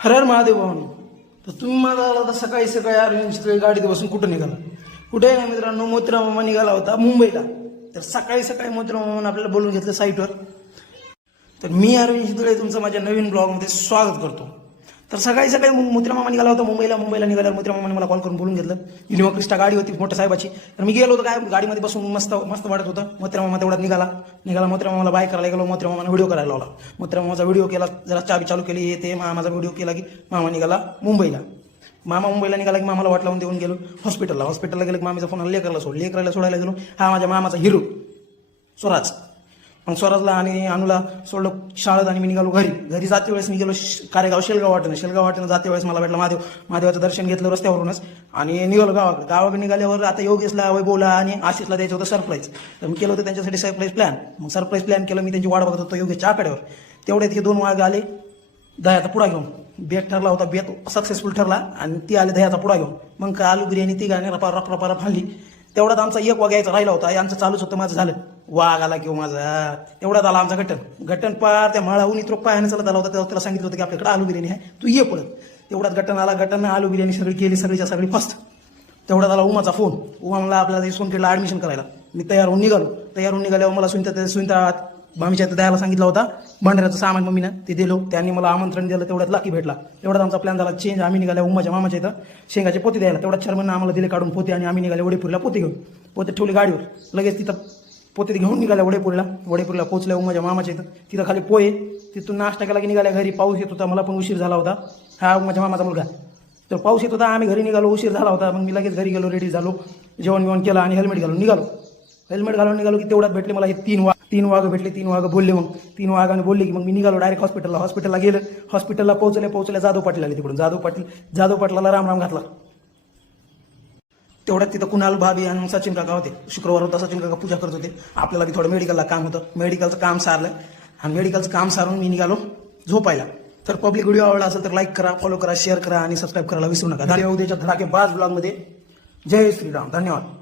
हर हर महादेव भावानी. तर तुम्ही माझा आला तर सकाळी सकाळी अरविंद गाडीत बसून कुठं निघाला? कुठे नाही मित्रांनो, मोतीराम मामा निघाला होता मुंबईला. तर सकाळी सकाळी मोतीराम मामाने आपल्याला बोलून घेतलं साईटवर. तर मी अरविंद शितळे तुमचं माझ्या नवीन ब्लॉगमध्ये स्वागत करतो. तर सकाळी सकाळी मोतीराम मामा निघाला होता मुंबईला निघाल्यावर मोतीराम मामाने मला कॉल करून बोलून घेतलं. इनोवा क्रिस्टा गाडी होती मोठ्या साहेबाची. तर मी गेलो होतो, काय गाडीमध्ये बसून मस्त मस्त वाटत होतं. मोतीराम मामा तेवढ्यात निघाला मोतीराम मामाला बाय करायला गेलो. मोतीराम मामाने व्हिडिओ करायला लावला. मोतीराम मामाचा व्हिडिओ केला, जरा चाबी चालू केली, ते मामाचा व्हिडिओ केला की मामा निघाला मुंबईला. मामा मुंबईला निघाला की मामाला वाट लावून देऊन गेलो हॉस्पिटलला गेलो की मामीचा फोन लेकराला सोडायला गेलो. हा माझ्या मामाचा हिरो स्वराज. मग स्वराजला आणि अनुला सोडलं शाळेत आणि मी निघालो घरी जाते वेळेस निघालो कारेगाव शेलगाव वाटेनं जाते वेळेस मला भेटला महादेवाचं दर्शन घेतलं रस्त्यावरूनच आणि निघालो गावाकडे निघाल्यावर आता योगेशला वैभवला आणि आशिषला द्यायचं होतं सरप्राईज. तर मी केलं होतं त्यांच्यासाठी सरप्राईज प्लॅन केलं. मी त्यांची वाट बघत होतो योगेशच्या आकड्यावर. तेवढ्यात हे 2 वाघ आले दह्याचा पुडा घेऊन. बेत ठरला होता, बेत सक्सेसफुल ठरला आणि ती आले दह्याचा पुडा घेऊन. मग का आलू बिर्याणी ती गाणे रपा फाडली. तेवढ्यात आमचा 1 वाघ यायचा राहिला होता. यांचं चालूच होतं, माझं झालं वाघ आला किंवा माझा. तेवढ्यात आला आमचा गट्टन पार त्या माळाहून इतरो पायाने चालत आला होता. तेव्हा त्याला सांगितलं होतं की आपल्याकडे आलू बिर्याणी आहे, तू ये पळत. तेवढ्यात गट्टन आलू बिर्याणी सगळी केली, सगळी फस्त. तेवढ्यात आला उमाचा फोन. उमा मला आपल्याला सोनखेडला ऍडमिशन करायला. मी तयार होऊन निघाल्यावर मला सुनीता मामीच्या द्यायला सांगितलं होता. भंडाऱ्याचं सामान मम्मीनं ते दिलो. त्यांनी मला आमंत्रण दिलं. तेवढ्यात लाकी भेटला. तेवढ्यात आमचा प्लॅन झाला चेंज. आम्ही निघाल्या उमाच्या मामाच्या इथं शेंगाचे पोते द्यायला. तेवढ्यात चर्मननं आम्हाला दिले काढून पोते आणि आम्ही निघाले वडेपुरीला पोते घेऊन. पोते ठेवले गाडीवर. लगेच तिथं पोते घेऊन निघाल्या वडेपुरीला पोहोचल्या उमाच्या मामाच्या इथं. तिथं खाली पोहे. तिथून नाश्ता केला की निघाल्या घरी. पाऊस येत होता, मला पण उशीर झाला होता. हा उमाच्या मामाचा मुलगा. तर पाऊस येत होता, आम्ही घरी निघालो, उशीर झाला होता. मग मी लगेच घरी गेलो, रेडी झालो, जेवण केलं आणि हेल्मेट घालून निघालो की तेवढ्यात भेटले मला हे 3 वाघ भेटले. 3 वाघ बोलले. मग 3 वाघाने बोलले की मग मी निघालो डायरेक्ट हॉस्पिटलला गेलं. हॉस्पिटलला पोहोचल्या जाधव पाटील आले तिकडून. जाधव पाटलाला राम घातला. तेवढ्यात तिथं कुणाल भाभी आणि सचिन काका होते. शुक्रवार होता, सचिन काका पूजा करत होते. आपल्याला की थोडं मेडिकलला काम होतं. मेडिकलचं काम सारलं आणि मेडिकलचं काम सारून मी निघालो झोपायला. तर पब्लिक व्हिडिओ आवडला असेल तर लाईक करा, फॉलो करा, शेअर करा आणि सबस्क्राईब करायला विसरू नका. उद्याच्या धडाकेबाज ब्लॉगमध्ये. जय श्रीराम. धन्यवाद.